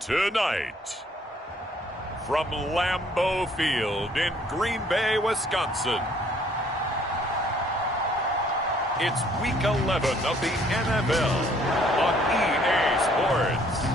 Tonight, from Lambeau Field in Green Bay, Wisconsin, it's Week 11 of the NFL on EA Sports.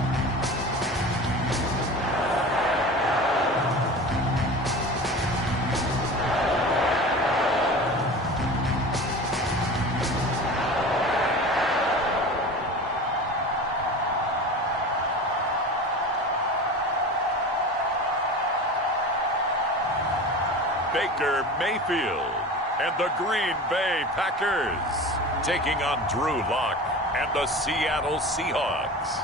Baker Mayfield and the Green Bay Packers taking on Drew Lock and the Seattle Seahawks.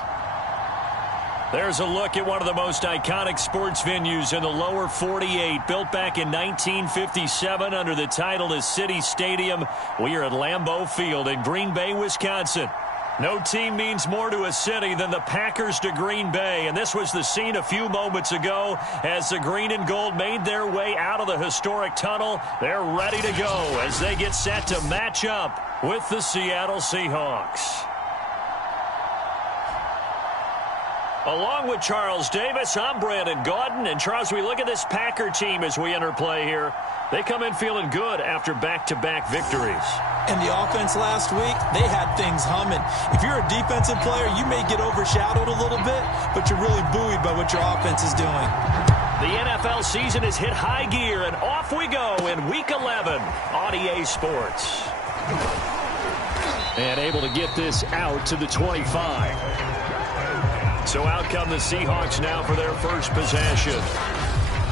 There's a look at one of the most iconic sports venues in the lower 48, built back in 1957 under the title of City Stadium. We are at Lambeau Field in Green Bay, Wisconsin. No team means more to a city than the Packers to Green Bay, and this was the scene a few moments ago as the green and gold made their way out of the historic tunnel. They're ready to go as they get set to match up with the Seattle Seahawks. Along with Charles Davis, I'm Brandon Gaudin. And Charles, we look at this Packer team as we enter play here. They come in feeling good after back-to-back victories. And the offense last week, they had things humming. If you're a defensive player, you may get overshadowed a little bit, but you're really buoyed by what your offense is doing. The NFL season has hit high gear, and off we go in Week 11 on EA Sports. And able to get this out to the 25. So out come the Seahawks now for their first possession.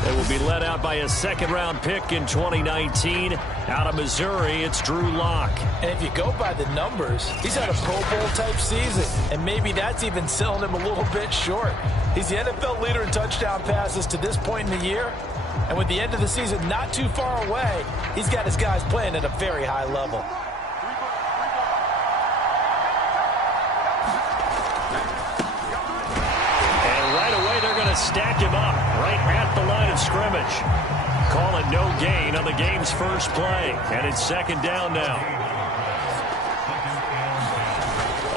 They will be led out by a second-round pick in 2019. Out of Missouri, it's Drew Lock. And if you go by the numbers, he's had a Pro Bowl-type season. And maybe that's even selling him a little bit short. He's the NFL leader in touchdown passes to this point in the year. And with the end of the season not too far away, he's got his guys playing at a very high level. Stack him up right at the line of scrimmage. Call it no gain on the game's first play. And it's second down now.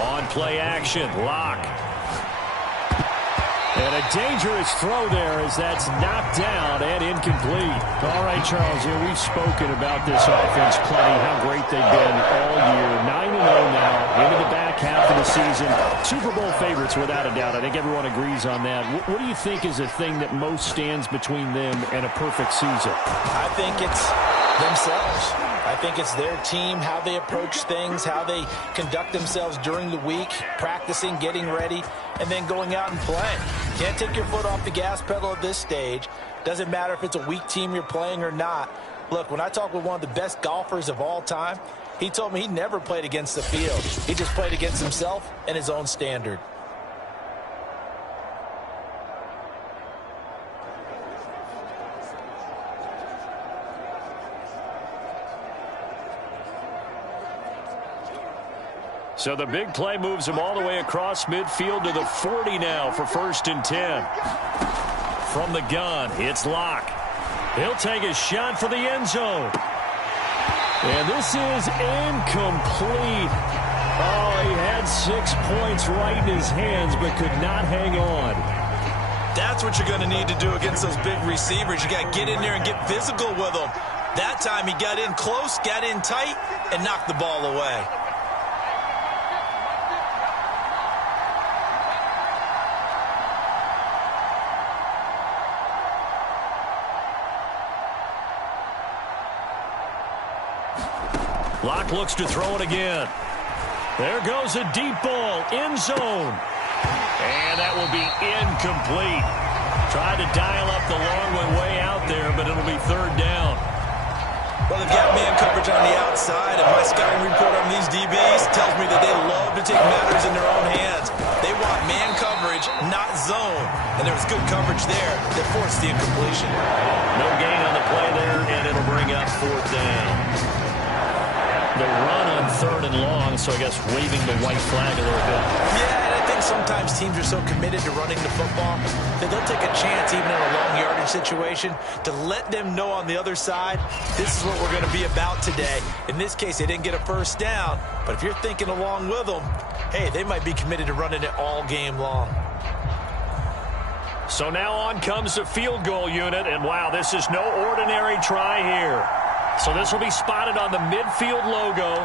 On play action, Lock. And a dangerous throw there as that's knocked down and incomplete. All right, Charles, we've spoken about this offense plenty, how great they've been all year. 9-0 now, into the back half of the season. Super Bowl favorites without a doubt. I think everyone agrees on that. What do you think is the thing that most stands between them and a perfect season? I think it's themselves. I think it's their team, how they approach things, how they conduct themselves during the week, practicing, getting ready, and then going out and playing. Can't take your foot off the gas pedal at this stage. Doesn't matter if it's a weak team you're playing or not. Look, when I talked with one of the best golfers of all time, he told me he never played against the field. He just played against himself and his own standard. So the big play moves him all the way across midfield to the 40 now for 1st and 10. From the gun, it's Lock. He'll take a shot for the end zone. And this is incomplete. Oh, he had 6 points right in his hands but could not hang on. That's what you're going to need to do against those big receivers. You got to get in there and get physical with them. That time he got in close, got in tight, and knocked the ball away. Lock looks to throw it again. There goes a deep ball, end zone. And that will be incomplete. Tried to dial up the long way out there, but it'll be 3rd down. Well, they've got man coverage on the outside, and my scouting report on these DBs tells me that they love to take matters in their own hands. They want man coverage, not zone. And there was good coverage there that forced the incompletion. No gain on the play there, and it'll bring up 4th down. The run on 3rd and long, so I guess waving the white flag a little bit. Yeah, and I think sometimes teams are so committed to running the football that they'll take a chance, even in a long yardage situation, to let them know on the other side, this is what we're going to be about today. In this case, they didn't get a first down, but if you're thinking along with them, hey, they might be committed to running it all game long. So now on comes the field goal unit, and wow, this is no ordinary try here. So this will be spotted on the midfield logo.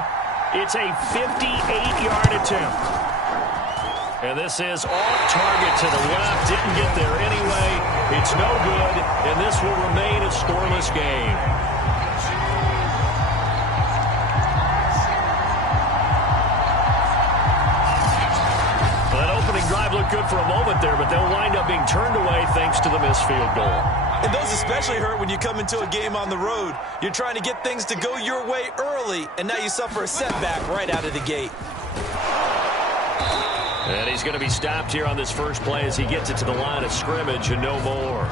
It's a 58-yard attempt. And this is off target to the left. Didn't get there anyway. It's no good, and this will remain a scoreless game. Drive looked good for a moment there, but they'll wind up being turned away thanks to the missed field goal. And those especially hurt when you come into a game on the road. You're trying to get things to go your way early, and now you suffer a setback right out of the gate. And he's going to be stopped here on this first play as he gets it to the line of scrimmage and no more.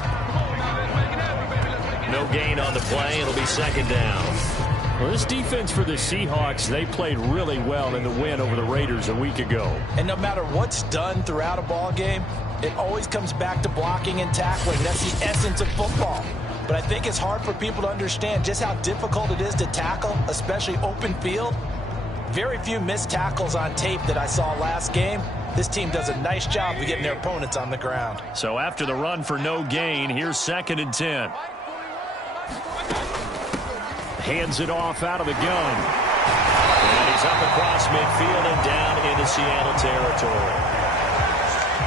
No gain on the play. It'll be second down. Well, this defense for the Seahawks, they played really well in the win over the Raiders a week ago. And no matter what's done throughout a ball game, it always comes back to blocking and tackling. That's the essence of football. But I think it's hard for people to understand just how difficult it is to tackle, especially open field. Very few missed tackles on tape that I saw last game. This team does a nice job of getting their opponents on the ground. So after the run for no gain, here's 2nd and 10. Hands it off out of the gun. And he's up across midfield and down into Seattle territory.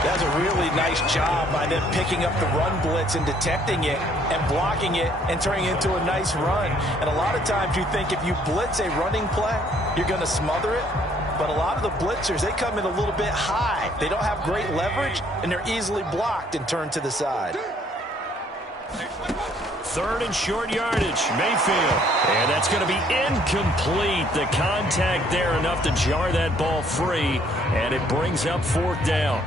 That's a really nice job by them picking up the run blitz and detecting it and blocking it and turning it into a nice run. And a lot of times you think if you blitz a running play, you're going to smother it. But a lot of the blitzers, they come in a little bit high. They don't have great leverage, and they're easily blocked and turned to the side. 3rd and short yardage, Mayfield. And that's going to be incomplete. The contact there enough to jar that ball free, and it brings up 4th down.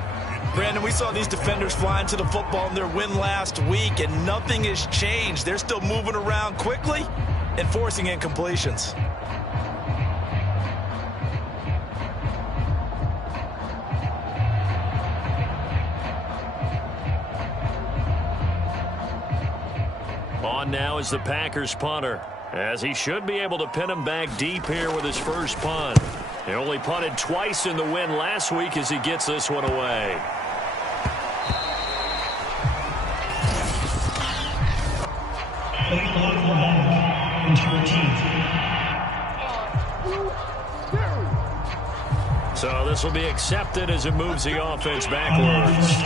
Brandon, we saw these defenders flying to the football in their win last week, and nothing has changed. They're still moving around quickly and forcing incompletions. On now is the Packers punter, as he should be able to pin him back deep here with his first punt. He only punted twice in the win last week as he gets this one away. So this will be accepted as it moves the offense backwards.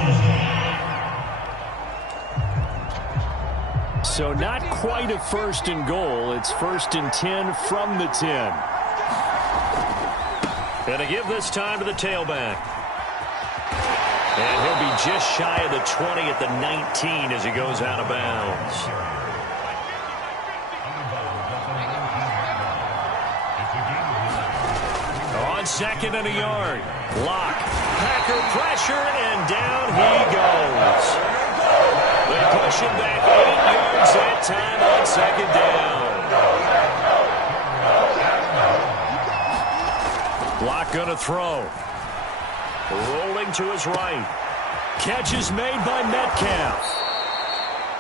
So not quite a 1st and goal. It's 1st and 10 from the 10. Going to give this time to the tailback. And he'll be just shy of the 20 at the 19 as he goes out of bounds. On 2nd and a yard. Lock. Packer pressure, and down he goes. They push him back 8 yards that time on 2nd down. Lock going to throw. Rolling to his right. Catch is made by Metcalf.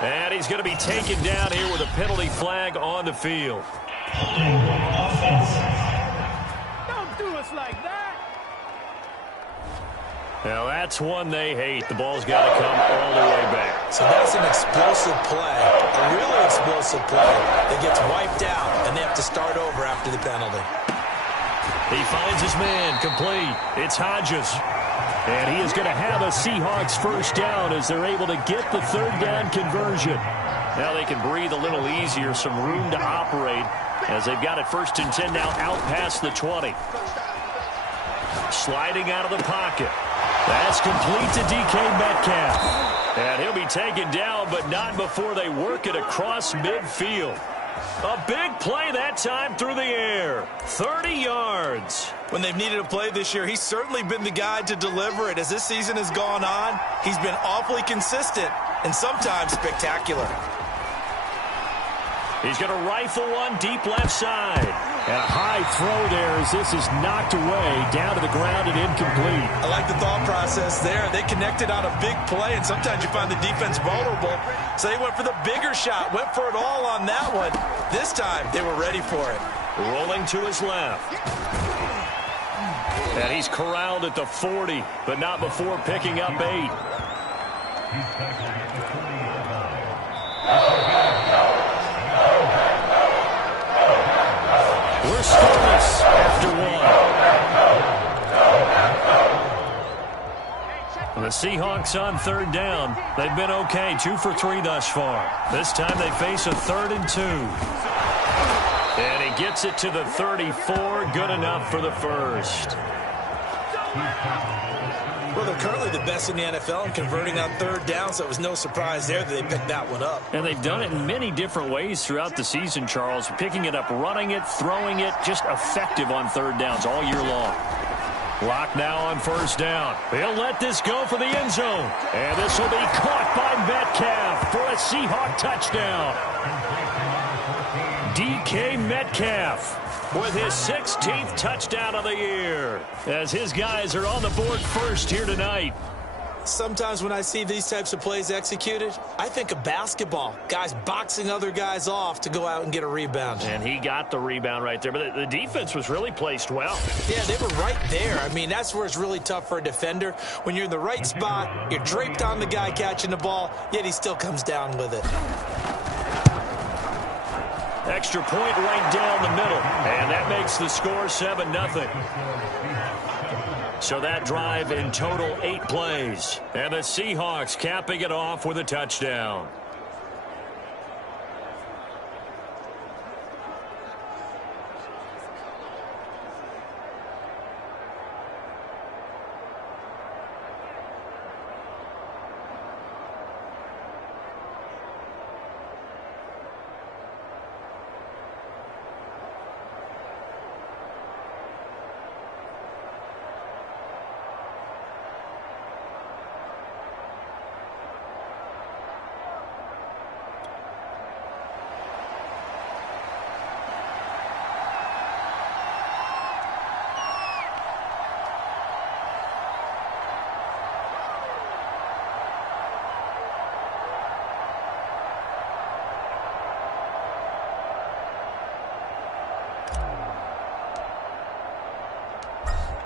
And he's going to be taken down here with a penalty flag on the field. Don't do us like that. Now that's one they hate. The ball's got to come all the way back. So that's an explosive play, a really explosive play that gets wiped out, and they have to start over after the penalty. He finds his man, complete. It's Hodges. And he is going to have a Seahawks first down as they're able to get the 3rd down conversion. Now they can breathe a little easier, some room to operate as they've got it 1st and 10 now out past the 20. Sliding out of the pocket. That's complete to DK Metcalf. And he'll be taken down, but not before they work it across midfield. A big play that time through the air. 30 yards. When they've needed a play this year, he's certainly been the guy to deliver it. As this season has gone on, he's been awfully consistent and sometimes spectacular. He's going to rifle one deep left side. And a high throw there as this is knocked away down to the ground and incomplete. I like the thought process there. They connected on a big play, and sometimes you find the defense vulnerable. So they went for the bigger shot, went for it all on that one. This time, they were ready for it. Rolling to his left. And he's corralled at the 40, but not before picking up 8. We're scoreless after one. The Seahawks on third down. They've been okay, 2 for 3 thus far. This time they face a 3rd and 2. And he gets it to the 34. Good enough for the first. Well, they're currently the best in the NFL in converting on third down, so it was no surprise there that they picked that one up. And they've done it in many different ways throughout the season, Charles. Picking it up, running it, throwing it, just effective on third downs all year long. Lock now on first down. He'll let this go for the end zone. And this will be caught by Metcalf for a Seahawk touchdown. DK Metcalf with his 16th touchdown of the year, as his guys are on the board first here tonight. Sometimes when I see these types of plays executed, I think of basketball. Guys boxing other guys off to go out and get a rebound. And he got the rebound right there, but the defense was really placed well. Yeah, they were right there. I mean, that's where it's really tough for a defender. When you're in the right spot, you're draped on the guy catching the ball, yet he still comes down with it. Extra point right down the middle. And that makes the score 7-0. So that drive in total 8 plays. And the Seahawks capping it off with a touchdown.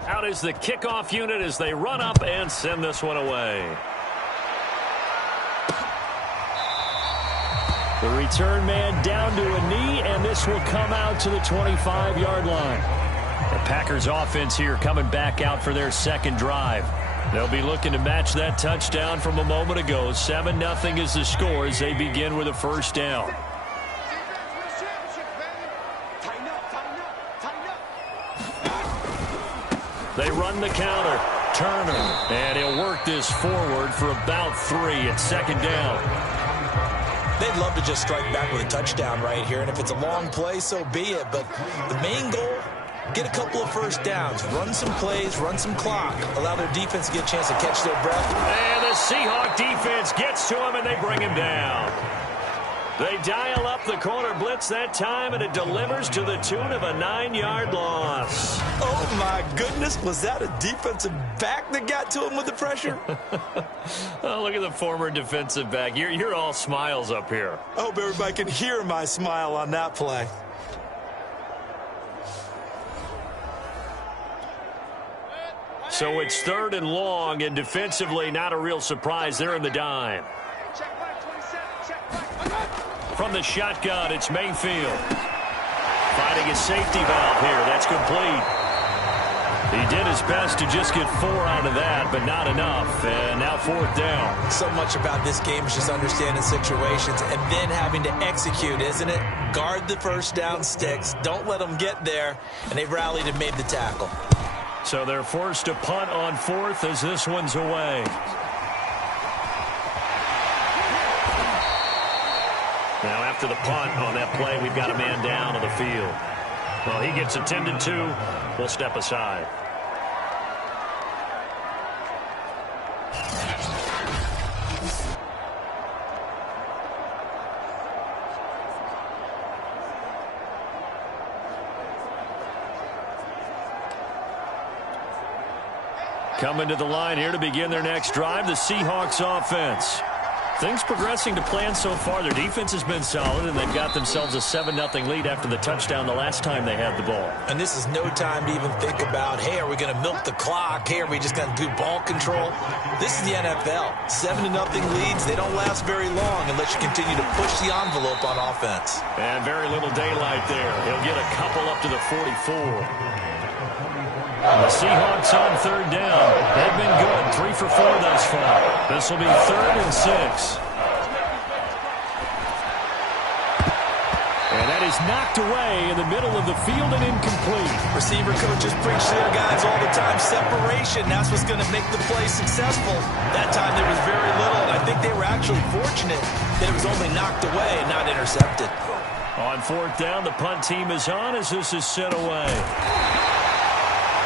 Out is the kickoff unit as they run up and send this one away. The return man down to a knee, and this will come out to the 25-yard line. The Packers offense here coming back out for their second drive. They'll be looking to match that touchdown from a moment ago. 7-0 is the score as they begin with a first down. They run the counter. Turner. And he'll work this forward for about 3 at second down. They'd love to just strike back with a touchdown right here. And if it's a long play, so be it. But the main goal, get a couple of first downs. Run some plays, run some clock. Allow their defense to get a chance to catch their breath. And the Seahawk defense gets to him, and they bring him down. They dial up the corner blitz that time, and it delivers to the tune of a 9-yard loss. Oh, my goodness. Was that a defensive back that got to him with the pressure? Oh, look at the former defensive back. You're all smiles up here. I hope everybody can hear my smile on that play. So it's 3rd and long, and defensively not a real surprise. They're in the dime. From the shotgun, it's Mayfield. Finding his safety valve here. That's complete. He did his best to just get 4 out of that, but not enough. And now 4th down. So much about this game is just understanding situations and then having to execute, isn't it? Guard the first down sticks. Don't let them get there. And they've rallied and made the tackle. So they're forced to punt on 4th as this one's away. Now after the punt on that play, we've got a man down on the field. Well, he gets attended to. We'll step aside. Coming to the line here to begin their next drive, the Seahawks offense. Things progressing to plan so far. Their defense has been solid, and they've got themselves a 7-0 lead after the touchdown the last time they had the ball. And this is no time to even think about, hey, are we going to milk the clock? Hey, are we just going to do ball control? This is the NFL. 7-0 leads, they don't last very long unless you continue to push the envelope on offense. And very little daylight there. He'll get a couple up to the 44. The Seahawks on third down. They've been good. 3 for 4 thus far. This will be 3rd and 6. And that is knocked away in the middle of the field and incomplete. Receiver coaches preach to their guys all the time. Separation, that's what's going to make the play successful. That time there was very little, and I think they were actually fortunate that it was only knocked away and not intercepted. On 4th down, the punt team is on as this is sent away.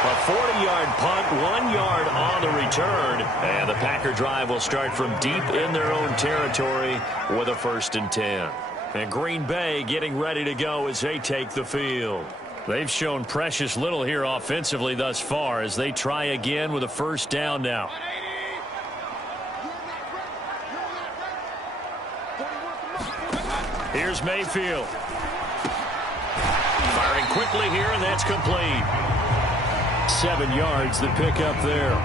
A 40-yard punt, 1 yard on the return. And the Packer drive will start from deep in their own territory with a 1st and 10. And Green Bay getting ready to go as they take the field. They've shown precious little here offensively thus far as they try again with a 1st down now. Here's Mayfield. Firing quickly here, and that's complete. 7 yards the pick up there.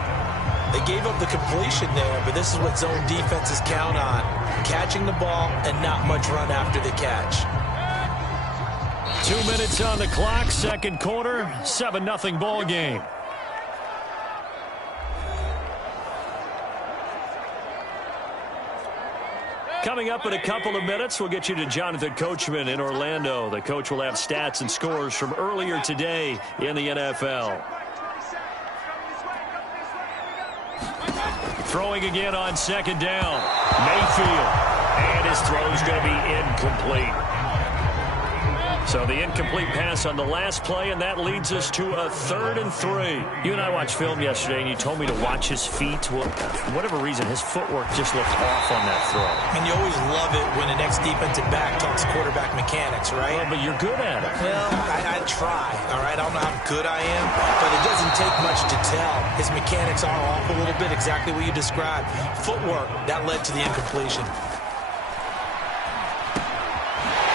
They gave up the completion there, but this is what zone defenses count on. Catching the ball and not much run after the catch. 2 minutes on the clock, 2nd quarter, 7-0 ball game. Coming up in a couple of minutes, we'll get you to Jonathan Coachman in Orlando. The coach will have stats and scores from earlier today in the NFL. Throwing again on 2nd down. Mayfield. And his throw is going to be incomplete. So the incomplete pass on the last play, and that leads us to a 3rd and 3. You and I watched film yesterday, and you told me to watch his feet. Well, for whatever reason, his footwork just looked off on that throw. And you always love it when the next defensive back talks quarterback mechanics, right? Well, but you're good at it. Well, I try, all right? I don't know how good I am, but it doesn't take much to tell. His mechanics are off a little bit, exactly what you described. Footwork, that led to the incompletion.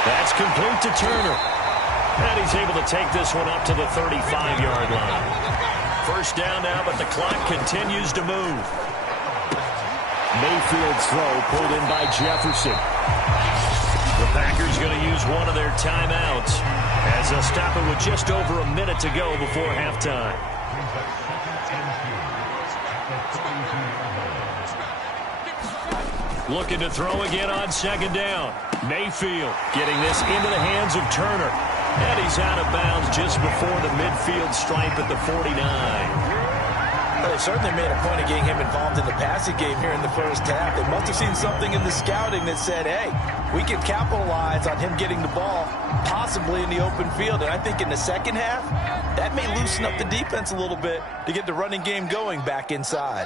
That's complete to Turner. And he's able to take this one up to the 35-yard line. 1st down now, but the clock continues to move. Mayfield's throw pulled in by Jefferson. The Packers going to use one of their timeouts as they'll stop it with just over a minute to go before halftime. Looking to throw again on 2nd down. Mayfield getting this into the hands of Turner. And he's out of bounds just before the midfield stripe at the 49. Well, they certainly made a point of getting him involved in the passing game here in the 1st half. They must have seen something in the scouting that said, hey, we can capitalize on him getting the ball, possibly in the open field. And I think in the 2nd half, that may loosen up the defense a little bit to get the running game going back inside.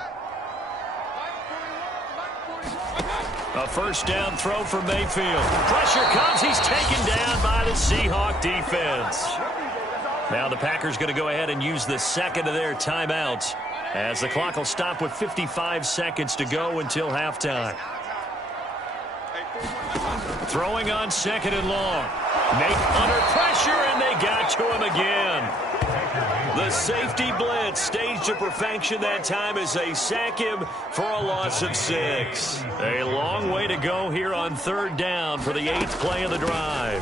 A 1st down throw for Mayfield. Pressure comes. He's taken down by the Seahawk defense. Now the Packers going to go ahead and use the 2nd of their timeouts as the clock will stop with 55 seconds to go until halftime. Throwing on 2nd and long. Under pressure, and they got to him again. The safety blitz staged to perfection that time as they sack him for a loss of 6. A long way to go here on 3rd down for the 8th play of the drive.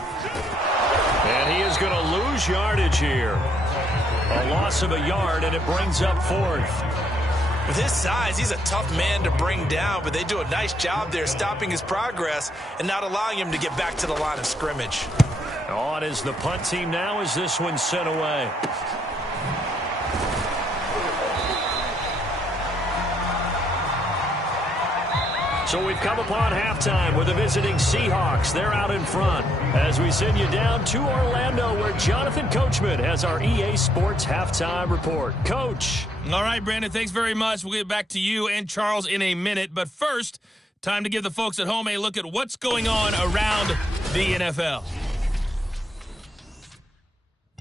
And he is going to lose yardage here. A loss of a yard, and it brings up 4th. With his size, he's a tough man to bring down, but they do a nice job there stopping his progress and not allowing him to get back to the line of scrimmage. On is the punt team now as this one's sent away. So we've come upon halftime with the visiting Seahawks. They're out in front as we send you down to Orlando where Jonathan Coachman has our EA Sports halftime report. Coach. All right, Brandon, thanks very much. We'll get back to you and Charles in a minute. But first, time to give the folks at home a look at what's going on around the NFL.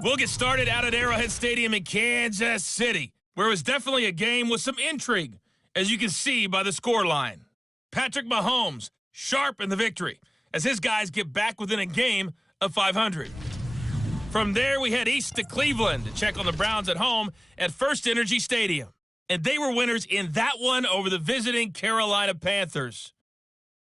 We'll get started out at Arrowhead Stadium in Kansas City, where it was definitely a game with some intrigue, as you can see by the scoreline. Patrick Mahomes sharp in the victory as his guys get back within a game of 500. From there, we head east to Cleveland to check on the Browns at home at First Energy Stadium. And they were winners in that one over the visiting Carolina Panthers.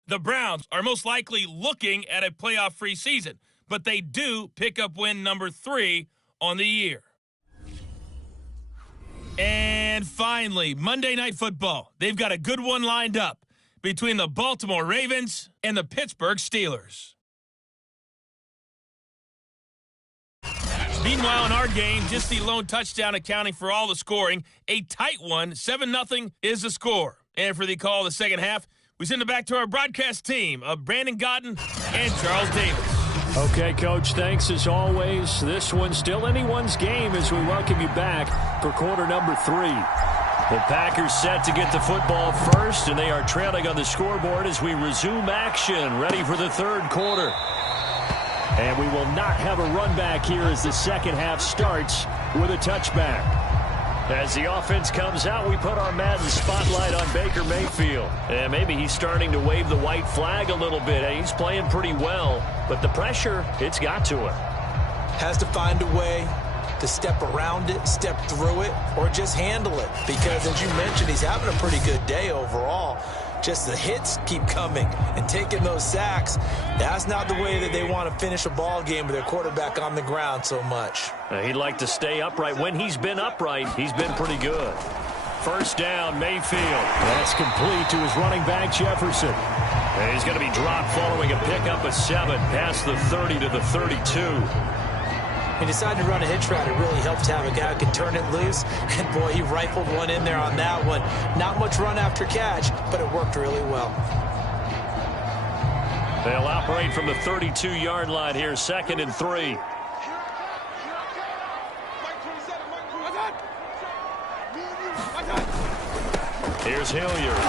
The Browns are most likely looking at a playoff-free season, but they do pick up win number 3 on the year. And finally, Monday Night Football. They've got a good one lined up between the Baltimore Ravens and the Pittsburgh Steelers. Meanwhile, in our game, just the lone touchdown accounting for all the scoring. A tight one, 7-0 is the score. And for the call of the second half, we send it back to our broadcast team of Brandon Godden and Charles Davis. Okay, Coach, thanks as always. This one's still anyone's game as we welcome you back for quarter number 3. The Packers set to get the football first, and they are trailing on the scoreboard as we resume action, ready for the third quarter. And we will not have a run back here as the second half starts with a touchback. As the offense comes out, we put our Madden spotlight on Baker Mayfield. And maybe he's starting to wave the white flag a little bit. He's playing pretty well, but the pressure, it's got to him. Has to find a way to step around it, step through it, or just handle it. Because, as you mentioned, he's having a pretty good day overall. Just the hits keep coming and taking those sacks. That's not the way that they want to finish a ball game with their quarterback on the ground so much. He'd like to stay upright. When he's been upright, he's been pretty good. First down, Mayfield. That's complete to his running back, Jefferson. And he's going to be dropped following a pickup of 7 past the 30 to the 32. He decided to run a hitch route. It really helped to have a guy who could turn it loose. And, boy, he rifled one in there on that one. Not much run after catch, but it worked really well. They'll operate from the 32-yard line here, 2nd and 3. Here's Hilliard.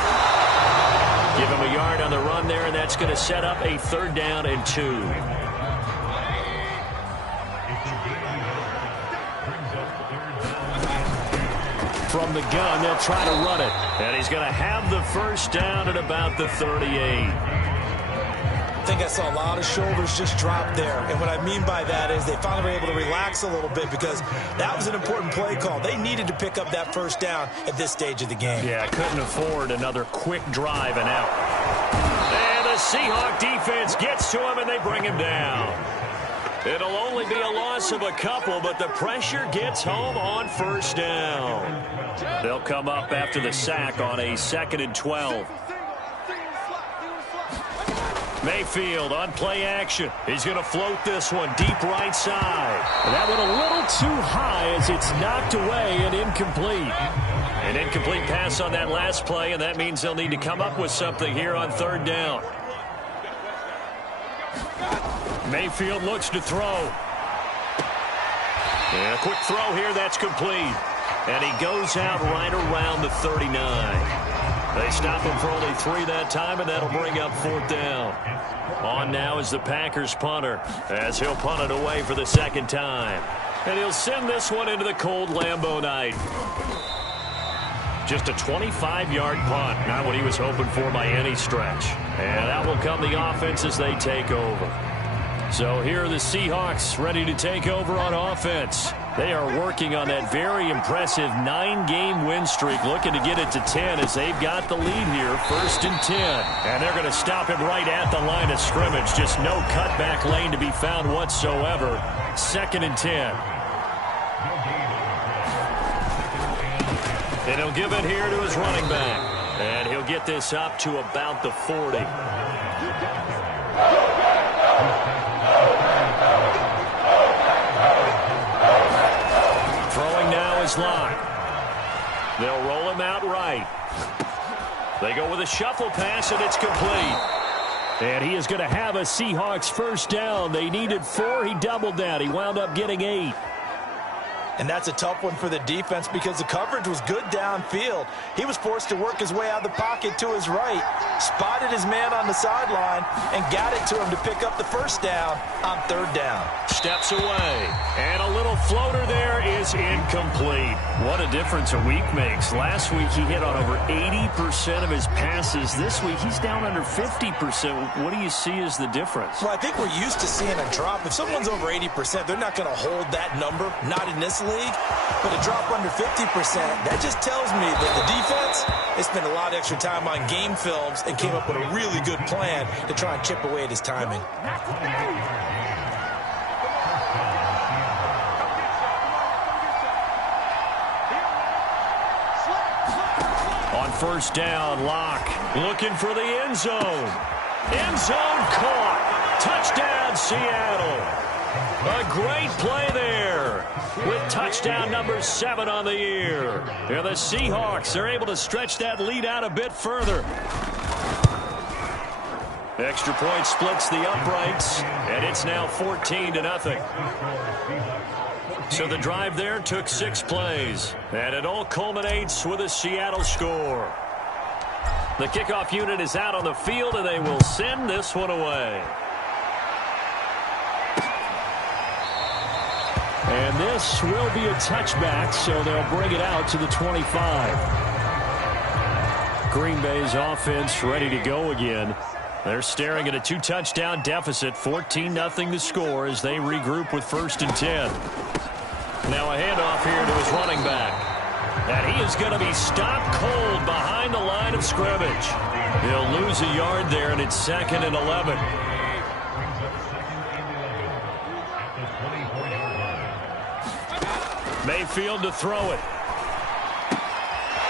Give him a yard on the run there, and that's going to set up a 3rd down and 2. From the gun, they'll try to run it. And he's going to have the first down at about the 38. I think I saw a lot of shoulders just drop there. And what I mean by that is they finally were able to relax a little bit because that was an important play call. They needed to pick up that first down at this stage of the game. Yeah, couldn't afford another quick drive and out. And the Seahawks defense gets to him, and they bring him down. It'll only be a loss of a couple, but the pressure gets home on first down. They'll come up after the sack on a 2nd and 12. Mayfield on play action. He's going to float this one deep right side. And that one a little too high as it's knocked away and incomplete. An incomplete pass on that last play, and that means they'll need to come up with something here on 3rd down. Mayfield looks to throw. And a quick throw here, that's complete. And he goes out right around the 39. They stop him for only 3 that time, and that'll bring up 4th down. On now is the Packers punter, as he'll punt it away for the 2nd time. And he'll send this one into the cold Lambeau night. Just a 25-yard punt, not what he was hoping for by any stretch. And out will come the offense as they take over. So here are the Seahawks ready to take over on offense. They are working on that very impressive 9-game win streak, looking to get it to 10 as they've got the lead here, 1st and 10. And they're going to stop him right at the line of scrimmage. Just no cutback lane to be found whatsoever. 2nd and 10. And he'll give it here to his running back. And he'll get this up to about the 40. Throwing now is Locke. They'll roll him out right. They go with a shuffle pass, and it's complete. And he is going to have a Seahawks first down. They needed 4. He doubled that. He wound up getting 8. And that's a tough one for the defense because the coverage was good downfield. He was forced to work his way out of the pocket to his right, spotted his man on the sideline, and got it to him to pick up the first down on third down. Steps away, and a little floater there is incomplete. What a difference a week makes. Last week he hit on over 80% of his passes. This week he's down under 50%. What do you see as the difference? Well, I think we're used to seeing a drop. If someone's over 80%, they're not going to hold that number, not in this league. But a drop under 50%, that just tells me that the defense, they spent a lot of extra time on game films and came up with a really good plan to try and chip away at his timing. On first down, Locke looking for the end zone. End zone caught. Touchdown, Seattle. A great play there with touchdown number 7 on the year. And the Seahawks are able to stretch that lead out a bit further. Extra point splits the uprights, and it's now 14-0. So the drive there took 6 plays, and it all culminates with a Seattle score. The kickoff unit is out on the field, and they will send this one away. And this will be a touchback, so they'll bring it out to the 25. Green Bay's offense ready to go again. They're staring at a 2-touchdown deficit, 14-0 the score as they regroup with 1st and 10. Now a handoff here to his running back. And he is going to be stopped cold behind the line of scrimmage. He'll lose a yard there, and it's 2nd and 11. Mayfield to throw it.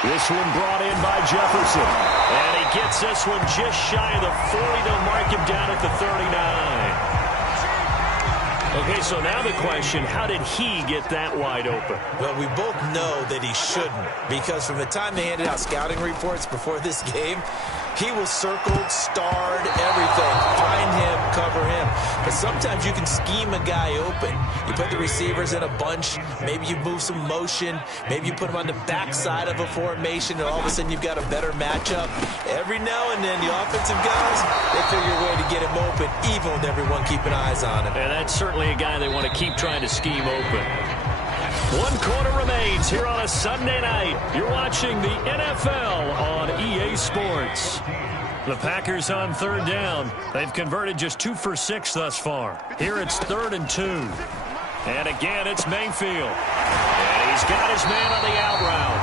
This one brought in by Jefferson. And he gets this one just shy of the 40. They'll mark him down at the 39. Okay, so now the question, how did he get that wide open? Well, we both know that he shouldn't, because from the time they handed out scouting reports before this game, he was circled, starred, everything. Find him, cover him. But sometimes you can scheme a guy open. You put the receivers in a bunch. Maybe you move some motion. Maybe you put him on the backside of a formation, and all of a sudden you've got a better matchup. Every now and then, the offensive guys, they figure a way to get him open, even with everyone keeping eyes on him. And that's certainly a guy they want to keep trying to scheme open. 1 quarter remains here on a Sunday night. You're watching the NFL on EA Sports. The Packers on 3rd down. They've converted just 2 for 6 thus far. Here it's 3rd and 2. And again, it's Mayfield. And he's got his man on the out route.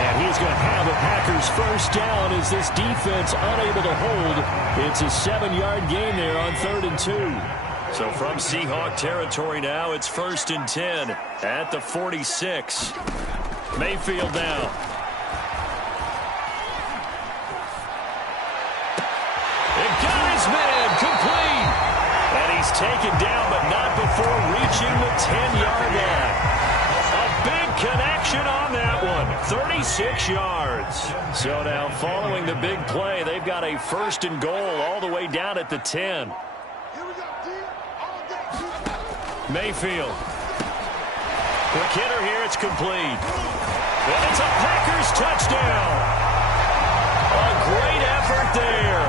And he's going to have a Packers first down as this defense unable to hold. It's a 7-yard gain there on 3rd and 2. So from Seahawk territory now, it's 1st and 10 at the 46. Mayfield now. And got his man complete. And he's taken down, but not before reaching the 10-yard line. A big connection on that one. 36 yards. So now following the big play, they've got a 1st and goal all the way down at the 10. Mayfield. Quick hitter here, it's complete. And it's a Packers touchdown. A great effort there.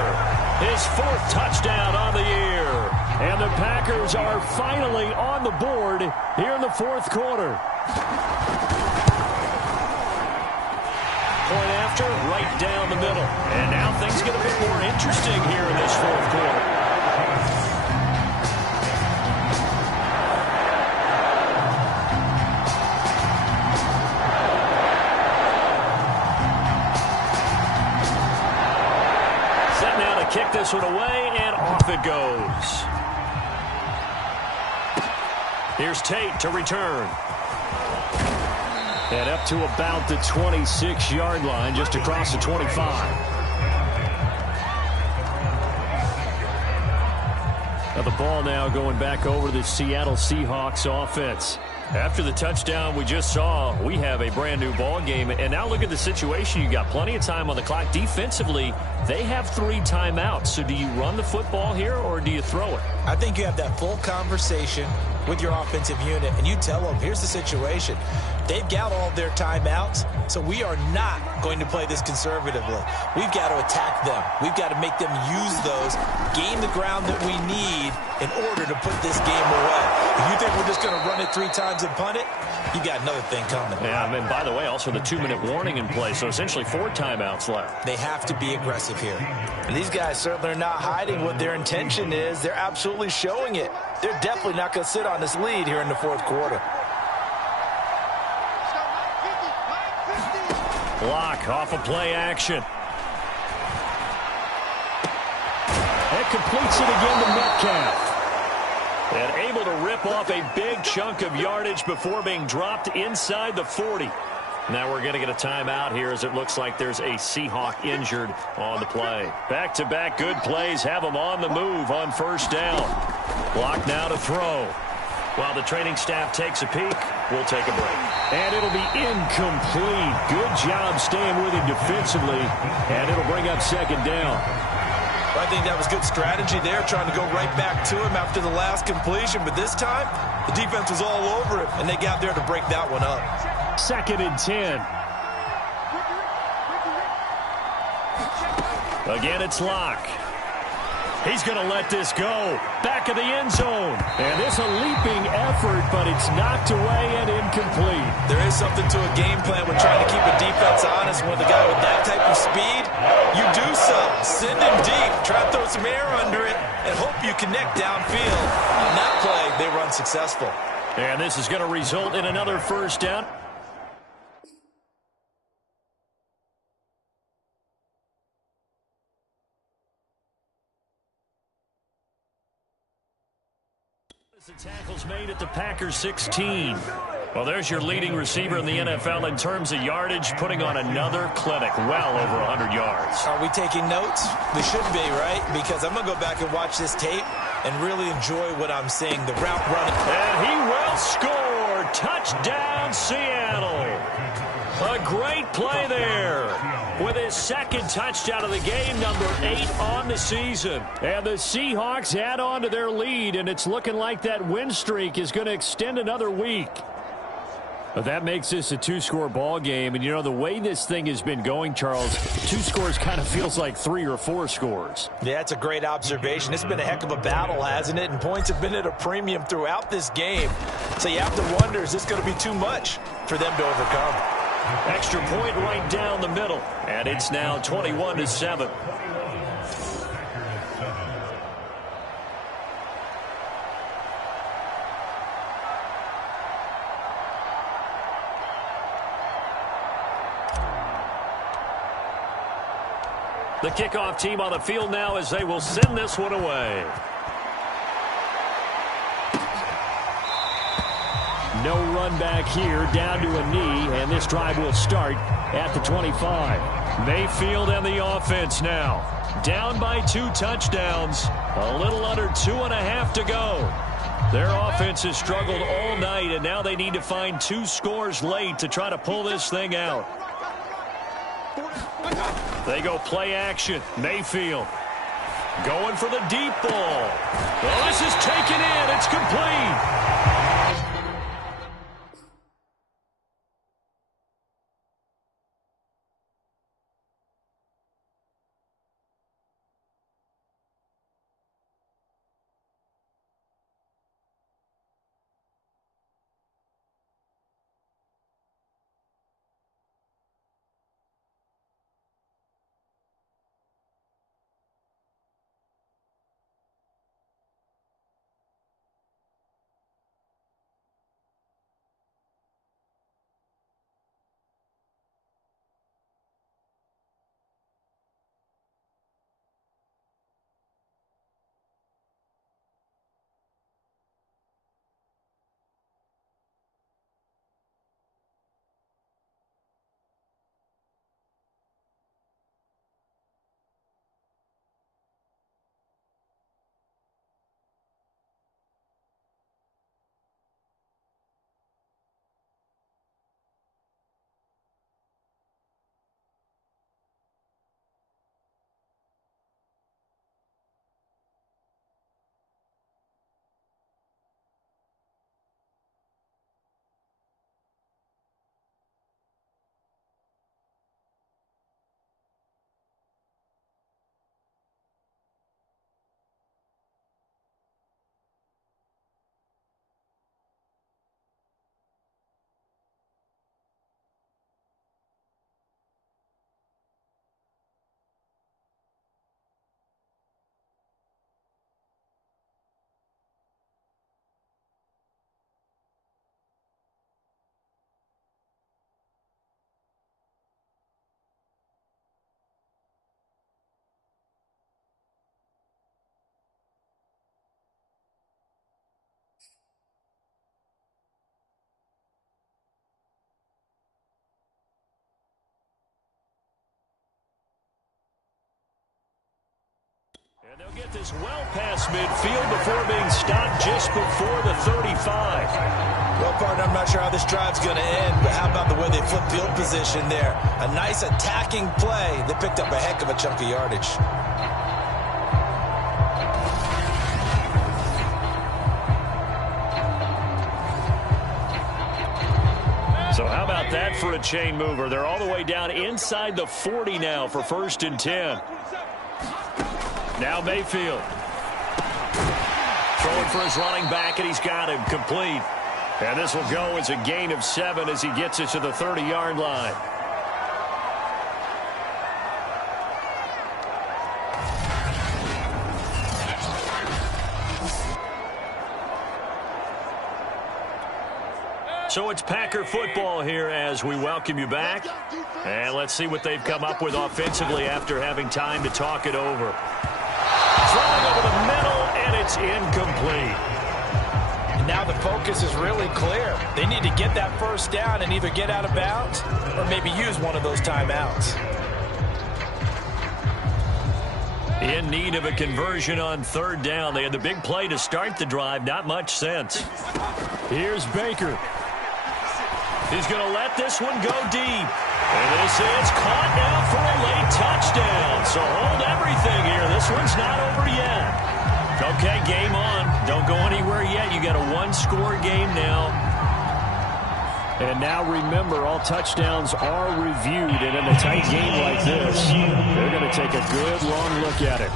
His 4th touchdown on the year. And the Packers are finally on the board here in the 4th quarter. Point after, right down the middle. And now things get a bit more interesting here in this 4th quarter. Kick this one away, and off it goes. Here's Tate to return. And up to about the 26-yard line, just across the 25. Now the ball now going back over the Seattle Seahawks offense. After the touchdown we just saw, we have a brand new ball game. And now look at the situation. You got plenty of time on the clock. Defensively, they have 3 timeouts. So do you run the football here or do you throw it? I think you have that full conversation with your offensive unit, and you tell them, here's the situation. They've got all their timeouts, so we are not going to play this conservatively. We've got to attack them. We've got to make them use those, gain the ground that we need in order to put this game away. If you think we're just going to run it 3 times and punt it, you got another thing coming. Yeah, and by the way, also the 2-minute warning in play, so essentially 4 timeouts left. They have to be aggressive here. And these guys certainly are not hiding what their intention is. They're absolutely showing it. They're definitely not going to sit on this lead here in the 4th quarter. Block off of play action. That completes it again to Metcalf. And able to rip off a big chunk of yardage before being dropped inside the 40. Now we're going to get a timeout here as it looks like there's a Seahawk injured on the play. Back-to-back good plays have them on the move on first down. Block now to throw. While the training staff takes a peek, we'll take a break. And it'll be incomplete. Good job staying with him defensively. And it'll bring up 2nd down. I think that was good strategy there, trying to go right back to him after the last completion. But this time, the defense was all over it, and they got there to break that one up. 2nd and 10. Again, it's Locke. He's going to let this go. Back of the end zone. And this a leaping effort, but it's knocked away and incomplete. There is something to a game plan when trying to keep a defense honest. With a guy with that type of speed, you do so. Send him deep. Try to throw some air under it and hope you connect downfield. On that play, they run successful. And this is going to result in another first down. The tackle's made at the Packers 16. Well, there's your leading receiver in the NFL in terms of yardage, putting on another clinic, well over 100 yards. Are we taking notes? We should be, right? Because I'm going to go back and watch this tape and really enjoy what I'm seeing, the route running. And he will score. Touchdown, Seattle. A great play there with his 2nd touchdown of the game, number 8 on the season. And the Seahawks add on to their lead, and it's looking like that win streak is going to extend another week. But that makes this a 2-score ball game. And, you know, the way this thing has been going, Charles, 2 scores kind of feels like 3 or 4 scores. Yeah, that's a great observation. It's been a heck of a battle, hasn't it? And points have been at a premium throughout this game. So you have to wonder, is this going to be too much for them to overcome? Extra point right down the middle. And it's now 21-7. The kickoff team on the field now as they will send this one away. No run back here, down to a knee, and this drive will start at the 25. Mayfield and the offense now. Down by 2 touchdowns. A little under 2.5 to go. Their offense has struggled all night, and now they need to find 2 scores late to try to pull this thing out. They go play action. Mayfield going for the deep ball. Well, this is taken in. It's complete. And they'll get this well past midfield before being stopped just before the 35. Well, partner, I'm not sure how this drive's going to end, but how about the way they flip field position there? A nice attacking play. They picked up a heck of a chunk of yardage. So how about that for a chain mover? They're all the way down inside the 40 now for 1st and 10. Now Mayfield. Throwing for his running back, and he's got him complete. And this will go as a gain of 7 as he gets it to the 30-yard line. So it's Packer football here as we welcome you back. And let's see what they've come up with offensively after having time to talk it over. Throwing over the middle, and it's incomplete. And now the focus is really clear. They need to get that first down and either get out of bounds or maybe use one of those timeouts. In need of a conversion on 3rd down. They had the big play to start the drive. Not much sense. Here's Baker. He's going to let this one go deep. And this is caught now for a late touchdown. So hold everything here. This one's not over yet. Okay, game on. Don't go anywhere yet. You got a 1-score game now. And now remember, all touchdowns are reviewed. And in a tight game like this, they're going to take a good long look at it.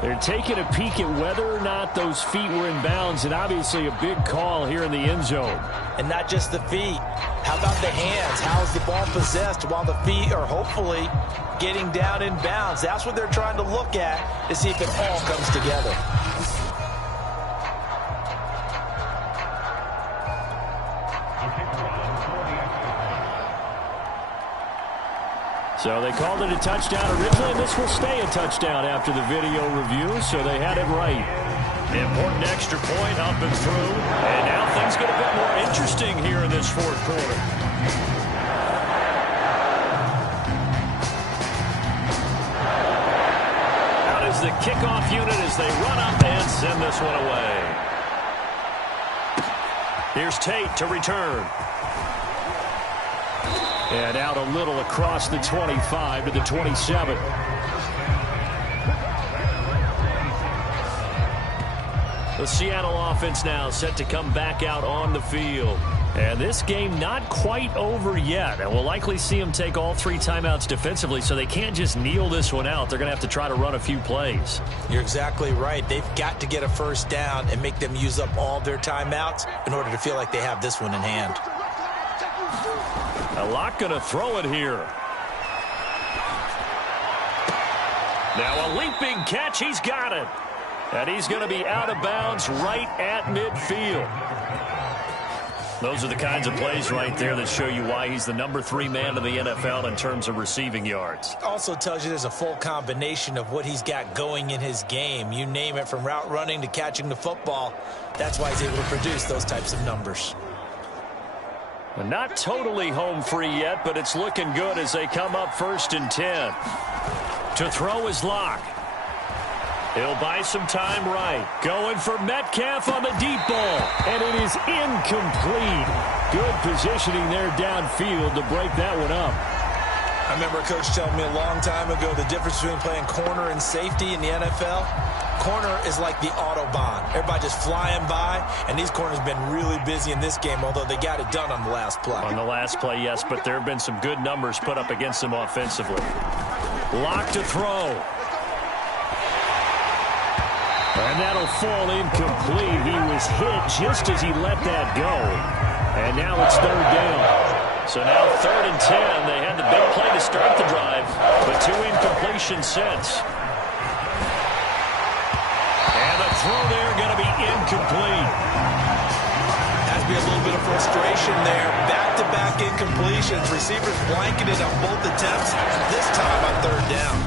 They're taking a peek at whether or not those feet were in bounds, and obviously a big call here in the end zone. And not just the feet. How about the hands? How is the ball possessed while the feet are hopefully getting down in bounds? That's what they're trying to look at to see if it all comes together. So they called it a touchdown originally, and this will stay a touchdown after the video review, so they had it right. Important extra point up and through. And now things get a bit more interesting here in this 4th quarter. Out is the kickoff unit as they run up and send this one away. Here's Tate to return. And out a little across the 25 to the 27. The Seattle offense now set to come back out on the field. And this game not quite over yet. And we'll likely see them take all 3 timeouts defensively, so they can't just kneel this one out. They're going to have to try to run a few plays. You're exactly right. They've got to get a first down and make them use up all their timeouts in order to feel like they have this one in hand. Locke going to throw it here. Now a leaping catch. He's got it. And he's going to be out of bounds right at midfield. Those are the kinds of plays right there that show you why he's the number 3 man in the NFL in terms of receiving yards. Also tells you there's a full combination of what he's got going in his game. You name it, from route running to catching the football. That's why he's able to produce those types of numbers. Not totally home free yet, but it's looking good as they come up 1st and 10. To throw is Locke. He'll buy some time right. Going for Metcalf on the deep ball. And it is incomplete. Good positioning there downfield to break that one up. I remember a coach telling me a long time ago the difference between playing corner and safety in the NFL. Corner is like the Autobahn. Everybody just flying by, and these corners have been really busy in this game, although they got it done on the last play. On the last play, yes, but there have been some good numbers put up against them offensively. Locke to throw. And that'll fall incomplete. He was hit just as he let that go. And now it's 3rd down. So now 3rd and 10. They had the big play to start the drive, but 2 incompletions since. Throw there going to be incomplete. Has to be a little bit of frustration there. Back-to-back incompletions. Receivers blanketed on both attempts, this time on 3rd down.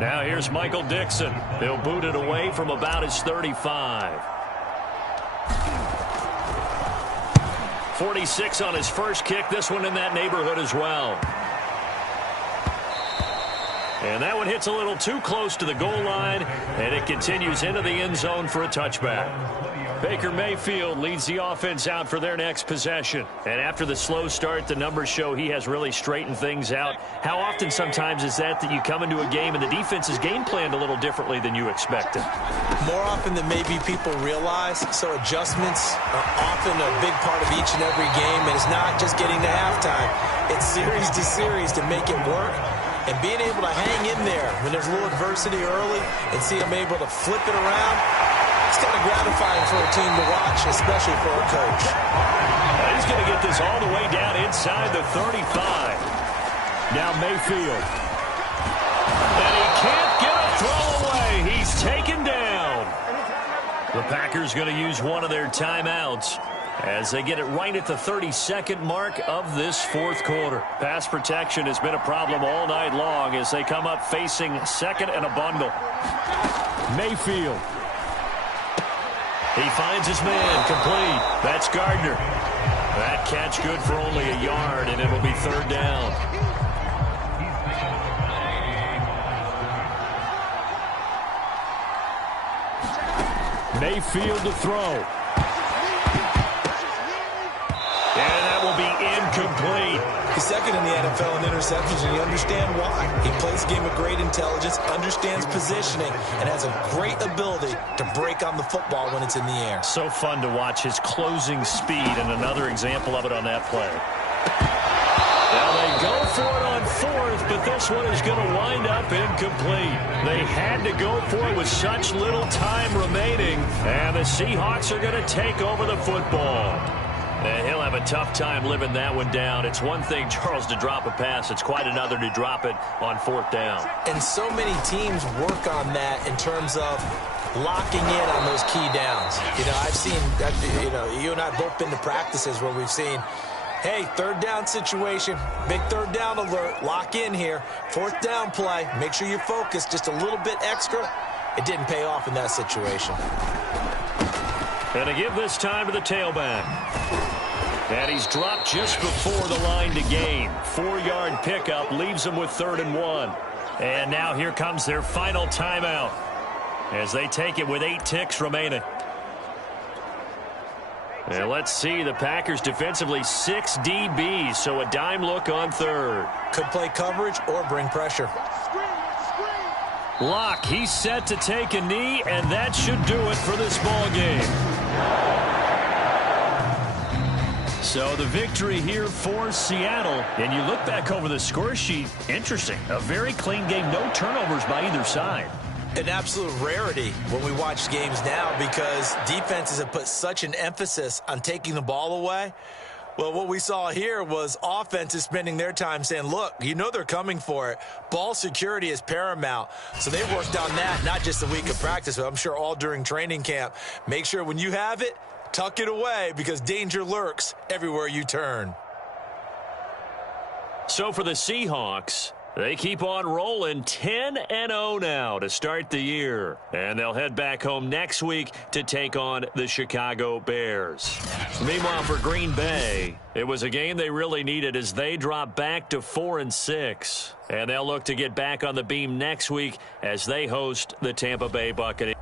Now here's Michael Dixon. He'll boot it away from about his 35. 46 on his first kick. This one in that neighborhood as well. And that one hits a little too close to the goal line, and it continues into the end zone for a touchback. Baker Mayfield leads the offense out for their next possession. And after the slow start, the numbers show he has really straightened things out. How often sometimes is that you come into a game and the defense is game planned a little differently than you expected? More often than maybe people realize. So adjustments are often a big part of each and every game. And it's not just getting to halftime. It's series to series to make it work. And being able to hang in there when there's a little adversity early and see them able to flip it around, it's kind of gratifying for a team to watch, especially for a coach. He's going to get this all the way down inside the 35. Now Mayfield. And he can't get a throw away. He's taken down. The Packers going to use one of their timeouts as they get it right at the 32nd mark of this fourth quarter. Pass protection has been a problem all night long as they come up facing second and a bundle. Mayfield. He finds his man, complete. That's Gardner. That catch good for only a yard, and it'll be third down. Mayfield to throw. And that will be incomplete. He's second in the NFL in interceptions, and you understand why. He plays a game of great intelligence, understands positioning, and has a great ability to break on the football when it's in the air. So fun to watch his closing speed, and another example of it on that play. Now they go for it on fourth, but this one is going to wind up incomplete. They had to go for it with such little time remaining, and the Seahawks are going to take over the football. And he'll have a tough time living that one down. It's one thing, Charles, to drop a pass. It's quite another to drop it on fourth down. And so many teams work on that in terms of locking in on those key downs. You know, I've seen, you and I have both been to practices where we've seen, hey, third down situation, big third down alert, lock in here, fourth down play, make sure you focus just a little bit extra. It didn't pay off in that situation. And to give this time to the tailback. And he's dropped just before the line to gain. 4-yard pickup leaves him with 3rd and 1. And now here comes their final timeout as they take it with 8 ticks remaining. And let's see, the Packers defensively 6 DBs, so a dime look on third. Could play coverage or bring pressure. Locke, he's set to take a knee, and that should do it for this ball game. So the victory here for Seattle. And you look back over the score sheet, interesting. A very clean game, no turnovers by either side. An absolute rarity when we watch games now because defenses have put such an emphasis on taking the ball away. Well, what we saw here was offenses spending their time saying, look, you know they're coming for it. Ball security is paramount. So they worked on that, not just a week of practice, but I'm sure all during training camp. Make sure when you have it, tuck it away because danger lurks everywhere you turn. So for the Seahawks, they keep on rolling 10-0 now to start the year. And they'll head back home next week to take on the Chicago Bears. Meanwhile, for Green Bay, it was a game they really needed as they drop back to 4-6. And they'll look to get back on the beam next week as they host the Tampa Bay Buccaneers.